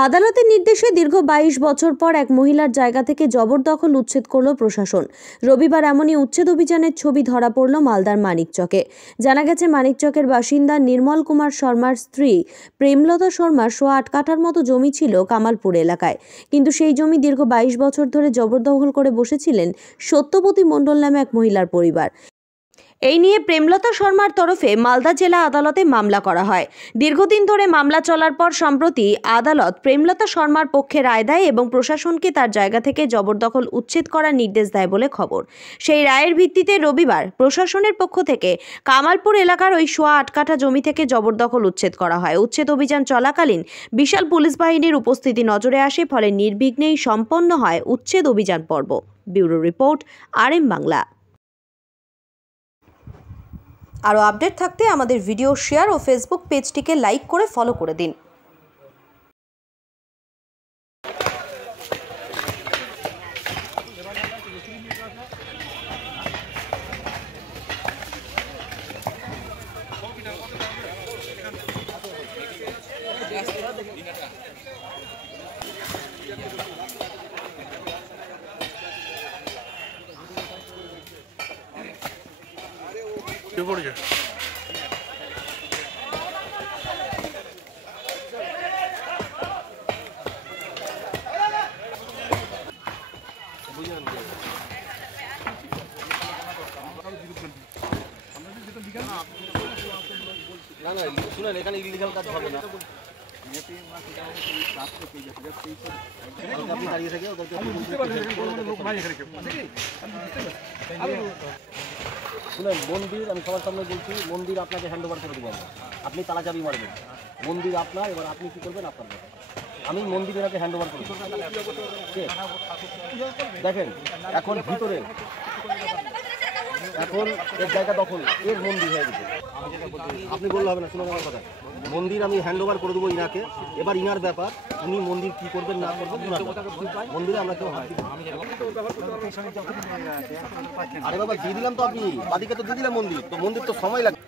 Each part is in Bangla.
আদালতের নির্দেশে দীর্ঘ 22 বছর পর এক মহিলার জায়গা থেকে জবরদখল উচ্ছেদ করল প্রশাসন। রবিবার এমনই উচ্ছেদ অভিযানের ছবি ধরা পড়ল মালদার মানিকচকে। জানা গেছে, মানিকচকের বাসিন্দা নির্মল কুমার শর্মার স্ত্রী প্রেমলতা শর্মার 8.5 কাঠার মতো জমি ছিল কামালপুর এলাকায়, কিন্তু সেই জমি দীর্ঘ 22 বছর ধরে জবরদখল করে বসেছিলেন সত্যবতী মণ্ডল নামে এক মহিলার পরিবার। এই নিয়ে প্রেমলতা শর্মার তরফে মালদা জেলা আদালতে মামলা করা হয়। দীর্ঘদিন ধরে মামলা চলার পর সম্প্রতি আদালত প্রেমলতা শর্মার পক্ষে রায় দেয় এবং প্রশাসনকে তার জায়গা থেকে জবরদখল উচ্ছেদ করার নির্দেশ দেয় বলে খবর। সেই রায়ের ভিত্তিতে রবিবার প্রশাসনের পক্ষ থেকে কামালপুর এলাকার ওই 8.5 কাঠা জমি থেকে জবরদখল উচ্ছেদ করা হয়। উচ্ছেদ অভিযান চলাকালীন বিশাল পুলিশ বাহিনীর উপস্থিতি নজরে আসে, ফলে নির্বিঘ্নেই সম্পন্ন হয় উচ্ছেদ অভিযান পর্ব। Bureau report, RM Bangla. আরও আপডেট থাকতে আমাদের ভিডিও শেয়ার ও ফেসবুক পেজটিকে লাইক করে ফলো করে দিন। না শুনেন, এখানে ইলিগাল কাজ হবে না। শুনেন, মন্দির আমি সবার সামনে বলছি, মন্দির আপনাকে হ্যান্ড ওভার করে দেবো। আপনি তালা চাবি মারবেন, মন্দির আপনার, এবার আপনি কি করবেন আপনার। আমি মন্দির এনাকে হ্যান্ড ওভার করি। দেখেন এখন ভিতরে এখন এর জায়গা দখল, এর মন্দির হয়ে গেছে। আপনি বললে হবে না, শুনুন আমার কথা। মন্দির আমি হ্যান্ড ওভার করে দেবো ইনাকে, এবার ইনার ব্যাপার, উনি মন্দির কি করবেন না করবেন। মন্দিরে আমরা কেউ আরে বাবা দিয়ে দিলাম তো, আপনি বাদিকে তো দিয়ে দিলাম মন্দির, তো মন্দির তো সময় লাগে।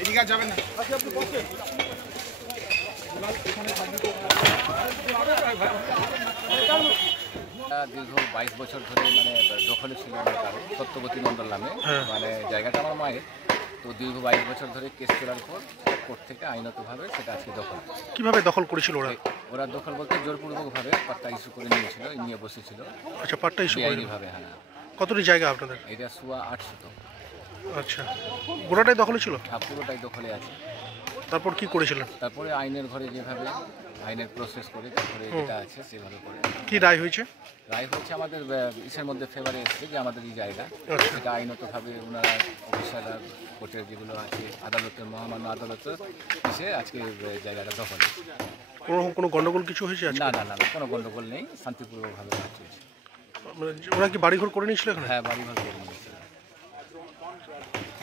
এদিকে যাবেন না। দীর্ঘ 22 বছর ধরে দখলে ছিল আমার কারো, সত্যবতী মণ্ডল নামে। জায়গাটা আমার মায়ের। তো দীর্ঘ 22 বছর ধরে কেস চলার পর কোর্ট থেকে আইনতভাবে সেটা আজকে দখল। কিভাবে দখল করেছিল ওরা? ওরা দখল বলতে জোরপূর্বকভাবে পাট্টা ইস্যু করে নিয়েছিল, নিয়ে বসেছিল। আচ্ছা, পাট্টা ইস্যু করে ভাবে। হ্যাঁ। কতটি জায়গা আপনাদের? এটা 800। আচ্ছা, গোটাটাই দখলে ছিল? হ্যাঁ, পুরোটাই দখলে আছে। তারপর কি করেছিলেন? তারপরে আইনের ঘরে যেভাবে আইনের প্রসেস করে তারপরে যেটা আছে সেভাবে করে। কি রায় হয়েছে? রায় হচ্ছে আমাদের ইসের মধ্যে ফেভারে এসছে যে আমাদের এই জায়গা, সেটা আইনতভাবে ওনারা অফিসাররা কোর্টের যেগুলো আছে আদালতের, মহামান্য আদালতের এসে আজকে জায়গাটা দখল। কোনো গন্ডগোল কিছু হয়েছে? না না না, কোনো গন্ডগোল নেই, শান্তিপূর্বকভাবে চলছে। ওরা কি বাড়িঘর করে নিয়েছিল এখানে? হ্যাঁ, বাড়িঘর করে নিয়েছিল।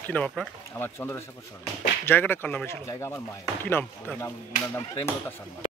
কি নাম আপনার? আমার চন্দ্রশেখর শর্মা। জায়গাটা কার নামে ছিল? জায়গা আমার মায়ের। কি নাম? ওনার নাম প্রেমলতা শর্মা।